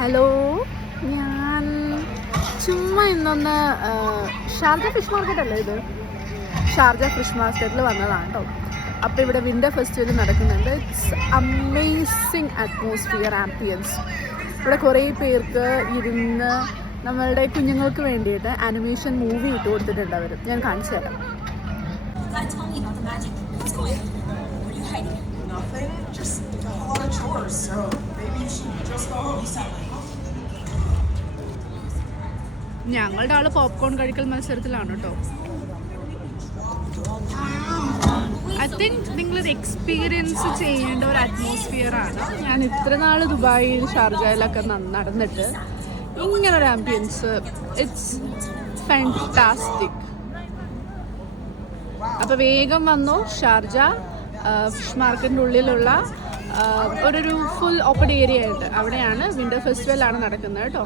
Hello, ഞാൻ ചുമ്മാ ഇന്നൊന്ന് ഷാർജ ഫിഷ് മാർക്കറ്റ് അല്ലേ ഇത്, ഷാർജ ഫിഷ് മാർക്കറ്റിൽ വന്നതാണ് കേട്ടോ. അപ്പോൾ ഇവിടെ വിൻ്റർ ഫെസ്റ്റിവൽ നടക്കുന്നുണ്ട്. It's amazing atmosphere, ambience. ഇവിടെ കുറേ പേർക്ക് ഇരുന്ന് നമ്മളുടെ കുഞ്ഞുങ്ങൾക്ക് വേണ്ടിയിട്ട് ആനിമേഷൻ മൂവി ഇട്ട് കൊടുത്തിട്ടുണ്ട് അവർ. ഞാൻ കാണിച്ചു തരാം. ഞങ്ങളുടെ ആള് പോപ്കോൺ കഴിക്കൽ മത്സരത്തിലാണ് കേട്ടോ. ഐ തിങ്ക് നിങ്ങളത് എക്സ്പീരിയൻസ് ചെയ്യേണ്ട ഒരു അറ്റ്മോസ്ഫിയറാണ്. ഞാൻ ഇത്ര നാൾ ദുബായിൽ ഷാർജയിലൊക്കെ നടന്നിട്ട് ഇങ്ങനൊരു ആംബിയൻസ്, ഇറ്റ്സ് ഫാന്റാസ്റ്റിക്. അപ്പോൾ വേഗം വന്നു. ഷാർജ ഫിഷ് മാർക്കറ്റിൻ്റെ ഉള്ളിലുള്ള ഒരു ഫുൾ ഓപ്പൺ ഏരിയ ഉണ്ട്. അവിടെയാണ് വിൻ്റർ ഫെസ്റ്റിവലാണ് നടക്കുന്നത് കേട്ടോ.